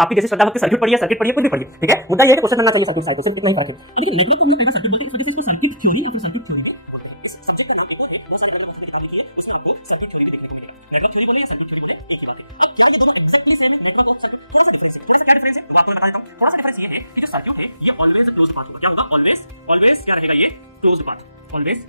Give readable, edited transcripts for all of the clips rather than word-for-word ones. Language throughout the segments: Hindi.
आपकी जैसे श्रद्धा भक्ति सर्किट पढ़िए कुछ भी पढ़िए, ठीक है। मुद्दा ये है कि क्वेश्चन बनना चाहिए सर्किट साइड से, इतना ही फर्क है। लेकिन नेटवर्क को हम लोग सर्किट बोलते हैं, इस वजह से इसको सर्किट थ्योरी या फिर सर्किट थ्योरी भी बोलते हैं। इस सब्जेक्ट का नाम एक और है, बहुत सारे अलग अलग लिखा लिखी है, इसमें आपको सर्किट थ्योरी भी देखने को मिलेगा। नेटवर्क थ्योरी बोले या सर्किट थ्योरी बोले एक ही बात है। अब क्या ये दोनों एग्जैक्टली सेम है? नेटवर्क और सर्किट थोड़ा सा डिफरेंस है। थोड़ा सा क्या डिफरेंस है वो आपको बता देता हूं। थोड़ा सा डिफरेंस ये है कि जो सर्किट है ये ऑलवेज क्लोज्ड पाथ होगा। क्या होगा? ऑलवेज क्या रहेगा? ये closed path, always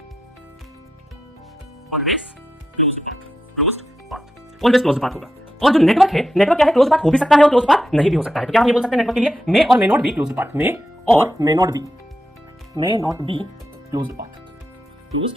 closed path होगा। और जो नेटवर्क है, नेटवर्क क्या है? क्लोज पाथ हो भी सकता है और क्लोज पाथ नहीं भी हो सकता है। तो क्या हम ये बोल सकते हैं नेटवर्क के लिए may or may not be closed path, may or may not be closed path, closed,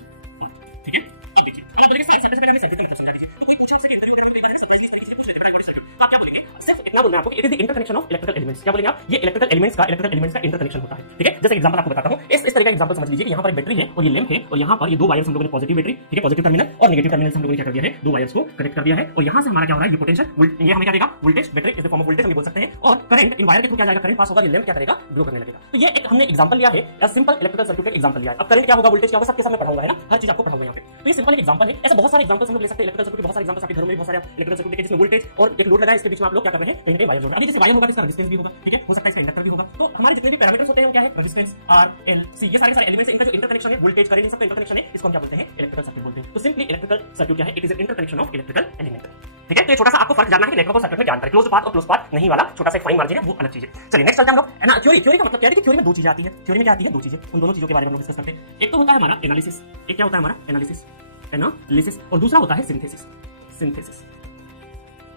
ठीक है। अब देखिए अगर तरीके से सबसे पहले हमें सर्किट लिखना समझा दीजिए। तो कोई पूछे से इंटरव्यू करने में इस तरीके से पूछने का ट्राई कर सकते हैं। आप क्या बोलेंगे? सिर्फ इतना बोलना है आपको, it is the interconnection of electrical elements. क्या बोलेंगे आप? ये इलेक्ट्रिकल एलिमेंट्स का इंटरकनेक्शन होता है, ठीक है। जैसे एग्जांपल आपको बताता हूं, इस तरह का एग्जांपल समझ लीजिए कि यहां पर एक बैटरी है और ये लैंप है और यहां पर ये दो वायर्स हम लोगों ने पॉजिटिव बैटरी, ठीक है, पॉजिटिव टर्मिनल और नेगेटिव टर्मिनल हम लोगों ने क्या कर दिया है? दो वायर्स को कनेक्ट कर दिया है और यहां से हमारा क्या हो रहा है? ये पोटेंशियल, ये हमें क्या देगा? Voltage, battery is the form of voltage हम ये बोल सकते हैं। और करंट इन वायर के थ्रू क्या जाएगा? करंट पास होगा, ये लैंप क्या करेगा? ग्लो करने लगेगा। तो ये एक हमने एग्जांपल लिया है, या सिंपल इलेक्ट्रिकल सर्किट का एग्जांपल लिया है। अब करंट क्या होगा? वोल्टेज क्या होगा? सबके सामने पढ़ा हुआ है ना, हर चीज आपको पढ़ा हुआ है यहां पे। तो ये सिंपल एक एग्जांपल है। ऐसे बहुत सारे एग्जांपल्स हम लोग ले सकते हैं इलेक्ट्रिकल सर्किट के। बहुत सारे एग्जांपल्स आपके घर में बहुत सारे इलेक्ट्रिकल सर्किट के जिसमें वोल्टेज और एक लोड लगा है, इसके बीच में आप लोग क्या कर रहे हैं? कहीं ना वायर जोड़ रहे हैं। अभी जैसे वायर होगा तो इसका रेजिस्टेंस भी होगा, ठीक है, हो सकता है इसका इंडक्टर भी होगा। तो हमारे जितने भी पैरामीटर्स होते हैं वो क्या है? रेजिस्टेंस, आर, एल, सी, ये सारे एलिमेंट्स हैं। इनका जो इंटरकनेक्शन है, वोल्टेज, करंट, इन सब का इंटरकनेक्शन है, इसको हम क्या बोलते हैं? इलेक्ट्रिकल सर्किट बोलते हैं। तो सिंपली इलेक्ट्रिकल सर्किट क्या है? It is an interconnection of electrical element, ठीक है। तो ये छोटा सा आपको फर्क जानना है कि नेटवर्क और सर्किट में क्या अंतर है। क्लोज पाथ और क्लोज पाथ नहीं वाला छोटा सा फाइन मार्जिन है, वो अलग चीज है। चलिए नेक्स्ट चलते हैं हम लोग, है ना। थ्योरी का मतलब क्या है कि थ्योरी में दो चीजें आती है। थ्योरी में क्या आती है? दो चीजें। उन दोनों चीजों के बारे में हम लोग डिस्कस करते हैं। एक तो होता है हमारा एनालिसिस, एक क्या होता है हमारा? एनालिसिस, और दूसरा होता है सिंथेसिस।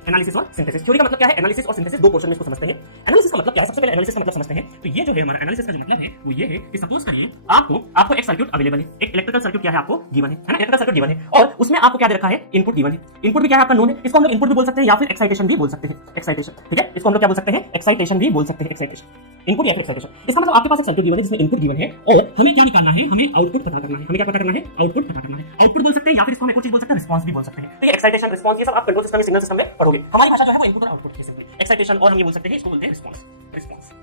एनालिसिस और सिंथेसिस। थ्योरी का मतलब क्या है? एनालिसिस और सिंथेसिस, दो पोर्शन में इसको समझते हैं। एनालिसिस का मतलब क्या है? सबसे पहले एनालिसिस का मतलब समझते हैं। तो ये जो है हमारा एनालिसिस का जो मतलब है वो ये है कि सपोज करिए आपको एक सर्किट अवेलेबल है, एक इलेक्ट्रिकल सर्किट क्या है आपको गिवन है ना, इलेक्ट्रिकल सर्किट गिवन है और उसमें आपको क्या दे रखा है? इनपुट गिवन है। इनपुट भी क्या है? आपका नोन है। इसको हम लोग इनपुट भी बोल सकते हैं या फिर एक्साइटेशन भी बोल सकते हैं। एक्साइटेशन, ठीक है, इसको हम लोग क्या बोल सकते हैं? एक्साइटेशन भी बोल सकते हैं। एक्साइटेशन, इनपुट या फिर एक्साइटेशन। इसका मतलब आपके पास एक सर्किट गिवन है जिसमें इनपुट गिवन है और हमें क्या निकालना है? हमें आउटपुट पता करना है। हमें क्या पता करना है? आउटपुट पता करना है। आउटपुट बोल सकते हैं या फिर इसको हम एक और चीज बोल सकते हैं, रिस्पांस भी बोल सकते हैं। तो ये एक्साइटेशन, रिस्पांस, ये सब आप कंट्रोल सिस्टम में, सिग्नल सिस्टम में पढ़ोगे। हमारी भाषा जो है वो इनपुट और आउटपुट की है, एक्साइटेशन, और हम ये बोल सकते हैं इसको बोलते हैं रिस्पांस,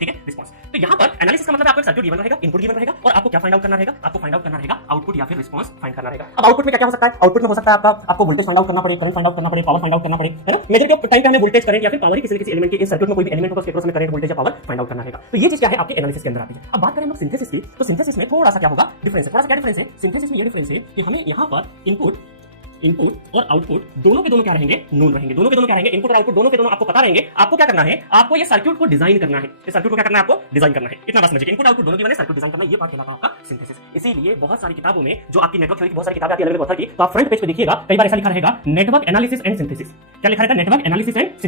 ठीक है, रिस्पांस। तो यहाँ पर एनालिसिस का मतलब आपको सर्किट गिवन रहेगा, इनपुट गिवन रहेगा और आपको क्या फाइंड आउट करना रहेगा? आपको फाइंड आउट करना रहेगा आउटपुट या फिर रिस्पांस फाइंड करना रहेगा। अब आउटपुट में क्या हो सकता है? आउटपुट में हो सकता है आपको वोल्टेज फाइंड आउट करना पड़े, करंट फाइंड आउट करना पड़े, पावर फाइंड आउट करना पड़े, है ना। मेजॉरिटी ऑफ टाइम पे हमें वोल्टेज, करंट या फिर पावर ही किसी एलिमेंट के, इस सर्किट में कोई भी एलिमेंट होगा उसके क्रॉस में करंट, वोल्टेज या पावर फाइंड आउट करना रहेगा। तो ये चीज क्या है? आपके एनालिसिस के अंदर आती है। अब बात करें हम लोग सिंथेसिस की, तो सिंथेसिस में थोड़ा सा क्या होगा? डिफरेंस है। थोड़ा सा क्या डिफरेंस है? सिंथेसिस में ये डिफरेंस है कि हमें यहाँ पर इनपुट और आउटपुट दोनों के दोनों क्या रहेंगे? नोन रहेंगे। दोनों के दोनों क्या रहेंगे? इनपुट और आउटपुट दोनों के दोनों आपको पता रहेंगे। आपको क्या करना है? आपको ये सर्किट को डिजाइन करना है। इस सर्किट को क्या करना है? आपको डिजाइन करना है। इतना बस समझिए, इनपुट आउटपुट दोनों की मैंने सर्किट डिजाइन करना, ये पार्ट कहलाता है आपका सिंथेसिस। इसीलिए बहुत सारी किताबों में जो आपकी नेटवर्क थ्योरी की बहुत सारी किताबें आती है अलग-अलग ऑथर की, तो आप फ्रंट पेज पे देखिएगा कई बार ऐसा लिखा रहेगा नेटवर्क एनालिसिस एंड सिंथेसिस। क्या लिखा रहेगा? Network analysis and synthesis.